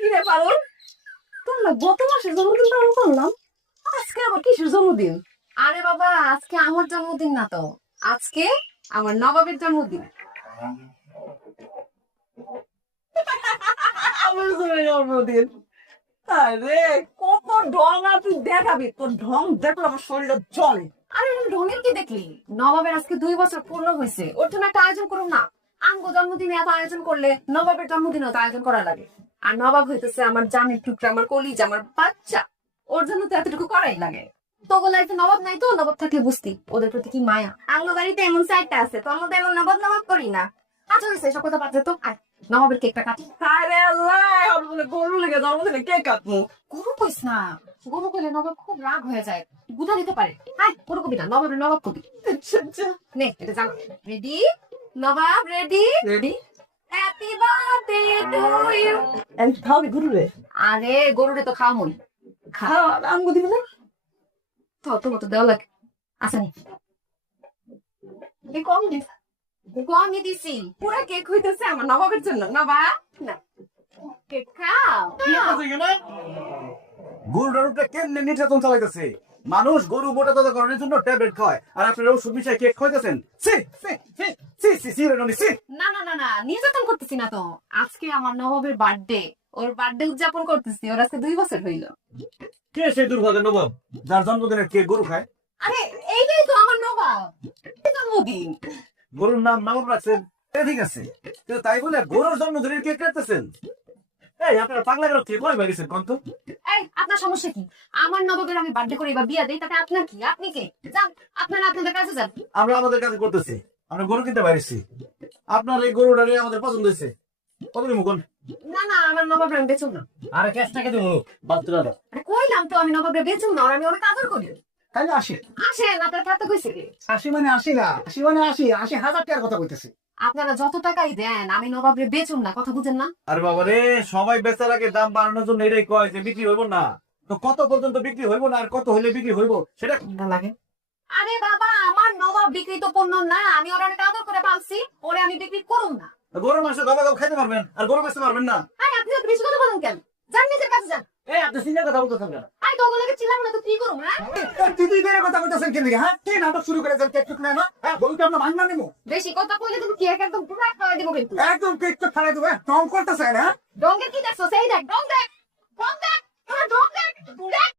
কি রে পারুল, তোর না গত মাসে জন্মদিন পালন করলাম, আজকে আবার কিসের জন্মদিন? আরে বাবা, আজকে আমার জন্মদিন না তো, আজকে আমার নবাবের জন্মদিন। আমার জন্মদিন? আরে কত ঢং আর তুই দেখাবি, তোর ঢং দেখলে আমার শরীরে জ্বলে। আরে ঢঙের কি দেখলি? নবাবের আজকে 2 বছর পূর্ণ হয়েছে, ওর জন্য একটা আয়োজন করুন না। আমগো জন্মদিনে এত আয়োজন করলে নবাবের জন্মদিনেও তো আয়োজন করা লাগে। আর নবাব হইতেছে আমার জানের টুকরা, আমার কলিজা, আমার বাচ্চা, ওর জন্য তো এতটুকু করাই লাগে। তোগো লাইফে নবাব নাই তো, নবাব থাকলে বুঝতি ওদের প্রতি কি মায়া। আঙ্গো বাড়িতে এমন সাইডটা আছে, তোর মধ্যে এমন নবাব নবাব করি না। আচ্ছা হয়েছে, সব কথা বাদ দে তো, আয় নবাবের কেকটা কাটি। আরে আল্লাহ, আমার বলে গরু লেগে জন্মদিনে কেক কাটবো। গরু কইস না, গরু কইলে নবাব খুব রাগ হয়ে যায়, বুঝা দিতে পারে। আয় গরু কবি না, নবাবের নবাব কবি। নে এটা জানো। Ready? Nawab ready? Ready. Happy birthday to you. And খাওয়াবি গরু রে? আরে গরুরে তো খাওয়া মন, খাওয়া আমগো দিবি না তো, তোমার তো দেওয়া লাগে। আচ্ছা নি এই কম দিস, কমই দিছি। পুরা কেক হইতেছে আমার নবাবের জন্য। নবাব না কেক খাও। গরুটার উপরে কেমনে নির্যাতন চালাইতেছে মানুষ। গরু মোটা তাজা করার জন্য ট্যাবলেট খায়, আর আপনারা ওষুধ মিশাই কেক খাইতেছেন। না না না না, নির্যাতন করতেছি না তো, আজকে আমার নবাবের বার্থডে, ওর বার্থডে উদযাপন করতেছি। ওর আজকে 2 বছর হইল। কে সেই দুর্ভাগ্যের নবাব যার জন্মদিনের কেক গরু খায়? আরে এইটাই তো আমার নবাব, জন্মদিন। গরুর নাম নবাব রাখছেন, ঠিক আছে, কিন্তু তাই বলে গরুর জন্মদিনের কেক কাটতেছেন? এই আপনারা পাগলা গেল কে কয় বাইরেছেন কন্ত? এই আপনার সমস্যা কি? আমার নবাবের আমি বার্থডে করি বা বিয়া দেই, তাতে আপনার কি? আপনি কে? যান আপনারা আপনাদের কাছে যান। আমরা আমাদের কাছে করতেছি, আমরা গরু কিনতে বাইরেছি। আপনার এই গরুটারে আমাদের পছন্দ হয়েছে, কত নিমু কোন? না না, আমার নবাবের আমি বেচুম না। আরে ক্যাশ টাকা দেবো বাচ্চারা। আরে কইলাম তো আমি নবাবের বেচুম না, আর আমি অনেক আদর করি। তাহলে আসি। আসেন, আপনার থাকতে কইছে কি? আশি মানে আশি না, আশি মানে আশি, 80,000 টাকার কথা কইতেছি। আপনারা যত টাকাই দেন, আমি নবাবের বেচুম না, কথা বুঝেন না? আরে বাবা রে, সবাই বেচার আগে দাম বাড়ানোর জন্য এটাই কয় যে বিক্রি হইব না। তো কত পর্যন্ত বিক্রি হইব না আর কত হইলে বিক্রি হইব সেটা না লাগে। আরে বাবা, আমার নবাব বিক্রিত পণ্য না, আমি ওরা অনেক আদর করে পালছি, ওরে আমি বিক্রি করুম না। গরুর মাংস গবা গবা খাইতে পারবেন আর গরু বেচতে পারবেন না। আরে আপনি তো বেশি কথা বলেন কেন? যান নিজের কাছে যান। এই আপনি সিনিয়র কথা বলতেছেন কেন? আরে তো ওগুলোকে চিল্লাম না তো কি করুম? হ্যাঁ তুই বেড়ে কথা কইতেছেন কেন? হ্যাঁ কি নাটক শুরু করেছেন? কেক টুক নেয় না? হ্যাঁ গরুকে আমরা ভাঙনা নেবো, বেশি কথা কইলে তুমি কেক একদম পুরো খাওয়াই দেবো কিন্তু। একদম কেক তো ছাড়াই দেবো। টং করতেছে না? ডঙ্গের কি দেখছো? সেই দেখ, ডং দেখ, ডং দেখ, ডং দেখ, দেখ।